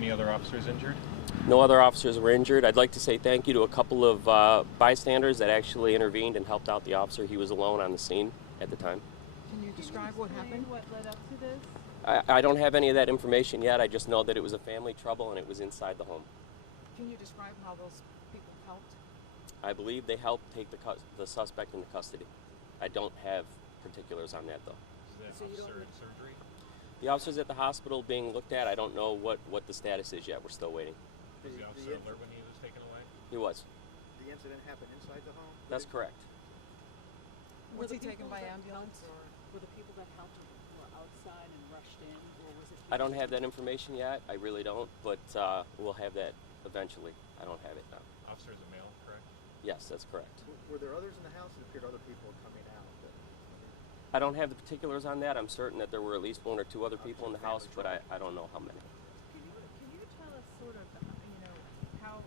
any other officers injured? No other officers were injured. I'd like to say thank you to a couple of bystanders that actually intervened and helped out the officer. He was alone on the scene at the time. Can you describe what happened? What led up to this? I don't have any of that information yet. I just know that it was a family trouble and it was inside the home. Can you describe how those people helped? I believe they helped take the suspect into custody. I don't have particulars on that, though. Is that officer in surgery? The officer's at the hospital being looked at. I don't know what the status is yet. We're still waiting. Was the officer alert when he was taken away? He was. The incident happened inside the home? That's correct. Was he taken by ambulance? Or? Were the people that helped him were outside and rushed in, or was it? I don't have that information yet. I really don't, but we'll have that eventually. I don't have it now. Officer is a male, correct? Yes, that's correct. Were there others in the house? It appeared other people were coming out. I don't have the particulars on that. I'm certain that there were at least one or two other people in the house, but I don't know how many. Can you tell us sort of, how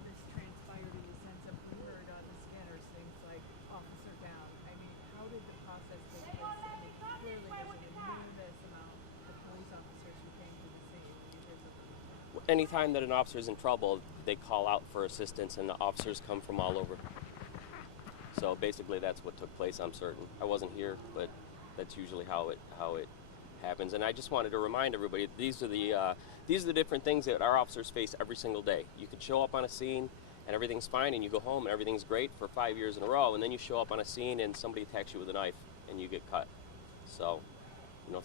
this transpired in the sense of we heard on the scanners things like officer down. I mean, how did the process take place? I mean, clearly there's an enormous amount of police officers who came to the scene. Anytime that an officer is in trouble, they call out for assistance, and the officers come from all over. So basically, that's what took place. I'm certain. I wasn't here, but that's usually how it happens. And I just wanted to remind everybody these are the different things that our officers face every single day. You could show up on a scene and everything's fine, and you go home and everything's great for 5 years in a row, and then you show up on a scene and somebody attacks you with a knife and you get cut. So,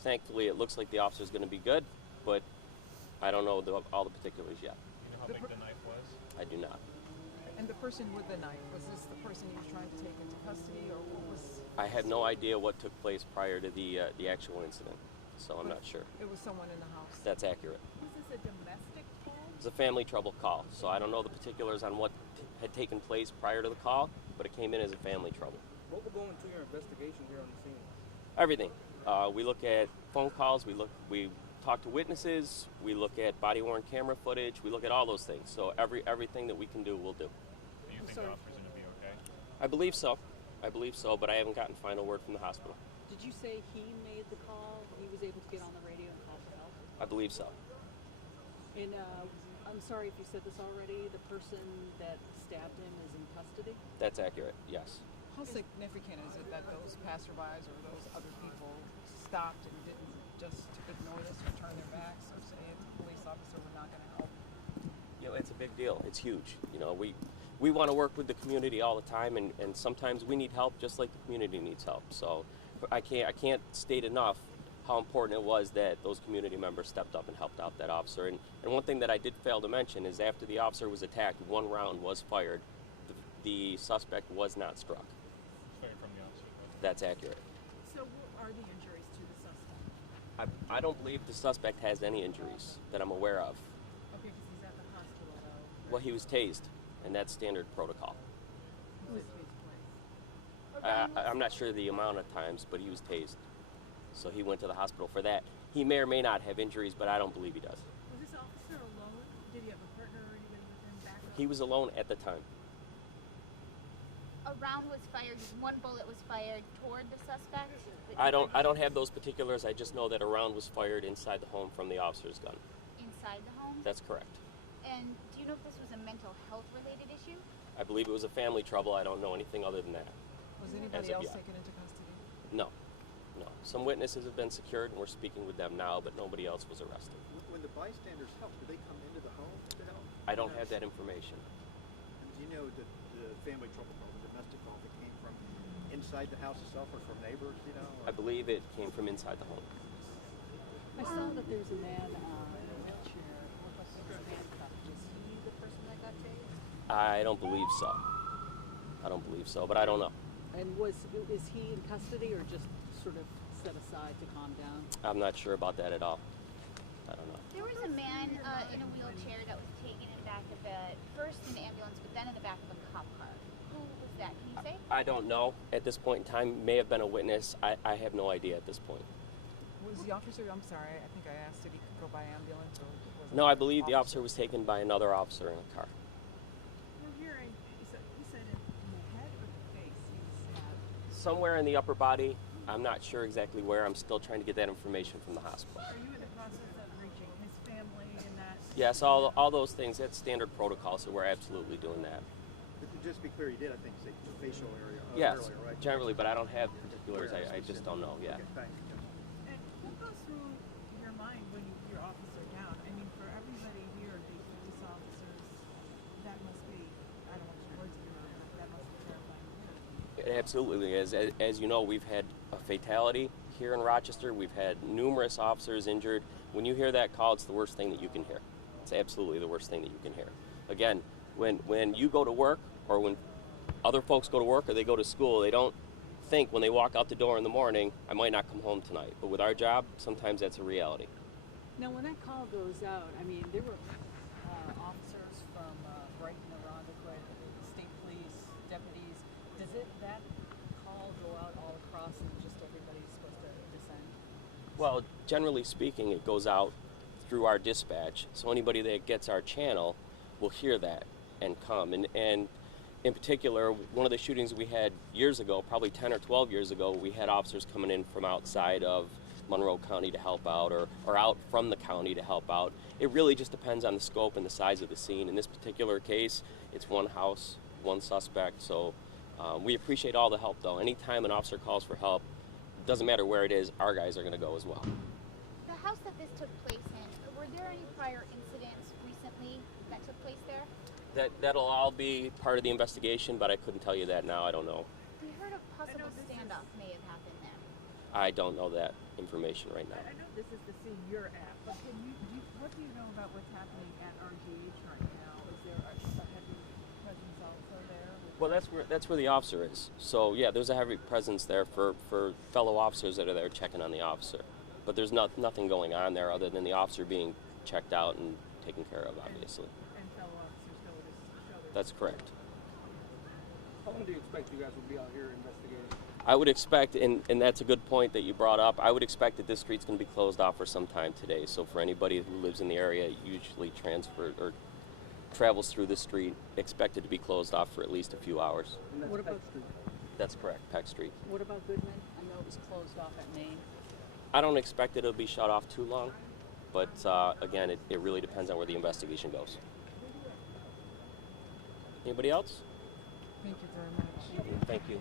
thankfully, it looks like the officer's going to be good, but I don't know all the particulars yet. You know how big the knife was? I do not. And the person with the knife, was this the person he was trying to take into custody, or what was? I have no idea what took place prior to the actual incident, so I'm not sure. It was someone in the house. That's accurate. Was this a domestic call? It was a family trouble call, so I don't know the particulars on what had taken place prior to the call, but it came in as a family trouble. What will go into your investigation here on the scene? Everything. We look at phone calls, we talk to witnesses, we look at body-worn camera footage, we look at all those things. So everything that we can do, we'll do. Do you think the officer's going to be okay? I believe so, but I haven't gotten final word from the hospital. Did you say he made the call? He was able to get on the radio and call for help? I believe so. And I'm sorry if you said this already, the person that stabbed him is in custody? That's accurate, yes. How significant is it that those passerbys or those other people stopped and didn't just ignore this or turn their backs or say the police officer were not going to help? It's a big deal. It's huge. We want to work with the community all the time, and sometimes we need help just like the community needs help. So I can't state enough how important it was that those community members stepped up and helped out that officer. And one thing that I did fail to mention is after the officer was attacked, one round was fired. The suspect was not struck. Fired from the officer. That's accurate. So what are the injuries to the suspect? I don't believe the suspect has any injuries that I'm aware of. Okay, because he's at the hospital though. Well, he was tased, and that's standard protocol. Who is his place? I'm not sure the amount of times, but he was tased. So he went to the hospital for that. He may or may not have injuries, but I don't believe he does. Was this officer alone? Did he have a partner or anybody with him back? He was alone at the time. A round was fired, one bullet was fired toward the suspect? I don't have those particulars. I just know that a round was fired inside the home from the officer's gun. Inside the home? That's correct. And do you know if this was a mental health related issue? I believe it was a family trouble. I don't know anything other than that. Was anybody else taken into custody? No. Some witnesses have been secured, and we're speaking with them now, but nobody else was arrested. When the bystanders helped, did they come into the home to help? I don't have that information. And do you know the family trouble call, the domestic call that came from inside the house itself or from neighbors, I believe it came from inside the home. I saw that there's a man in a wheelchair. Looked like he was handcuffed. Is he the person that got tased? I don't believe so, but I don't know. And is he in custody or just sort of set aside to calm down? I'm not sure about that at all. I don't know. There was a man in a wheelchair that was taken in back of first in the ambulance, but then in the back of a cop car. Who was that? Can you say? I don't know at this point in time. May have been a witness. I have no idea at this point. Was the officer, I'm sorry, I think I asked if he could go by ambulance or was it No, I believe the officer was taken by another officer in a car. We're hearing, he said in the head or the face he was stabbed. Somewhere in the upper body. I'm not sure exactly where. I'm still trying to get that information from the hospital. Are you in the process of reaching his family? Yes, all those things, that's standard protocol, so we're absolutely doing that. But just to be clear, you did, I think, say the facial area Yes, earlier, right? generally, but I don't have particulars. I just don't know. Yeah. Okay, thanks. And what goes through your mind when you hear officer down? I mean, for everybody here, the police officers, that must be, I don't want to put words in your mouth, but that must be terrifying to hear. It absolutely is. As you know, we've had a fatality here in Rochester. We've had numerous officers injured. When you hear that call, it's the worst thing that you can hear. It's absolutely the worst thing that you can hear. Again, when you go to work, or when other folks go to work or they go to school, they don't think when they walk out the door in the morning, I might not come home tonight. But with our job, sometimes that's a reality. Now, when that call goes out, I mean, there were officers from Brighton, Irondequoit, state police, deputies. Does that call go out all across and just everybody's supposed to descend? Well, generally speaking, it goes out through our dispatch. So anybody that gets our channel will hear that and come. And in particular, one of the shootings we had years ago, probably 10 or 12 years ago, we had officers coming in from outside of Monroe County to help out, or out from the county to help out. It really just depends on the scope and the size of the scene. In this particular case, it's one house, one suspect. So we appreciate all the help, though. Anytime an officer calls for help, doesn't matter where it is, our guys are going to go as well. The house that this took place in, were there any prior incidents recently that took place there? That'll all be part of the investigation, but I couldn't tell you that now. I don't know. We heard a possible standoff may have happened there. I don't know that information right now. I know this is the scene you're at, but what do you know about what's happening at RGH right now? Is there a heavy presence also there? Well, that's where the officer is. So yeah, there's a heavy presence there for fellow officers that are there checking on the officer. But there's nothing going on there other than the officer being checked out and taken care of, obviously. And fellow officers go to show their That's correct. How long do you expect you guys will be out here investigating? I would expect, and that's a good point that you brought up, I would expect that this street's going to be closed off for some time today. So for anybody who lives in the area, usually travels through the street, expected to be closed off for at least a few hours. And that's What Peck about- Street. That's correct, Peck Street. What about Goodman? I know it was closed off at Maine. I don't expect it'll be shut off too long, but again, it really depends on where the investigation goes. Anybody else? Thank you very much. Thank you.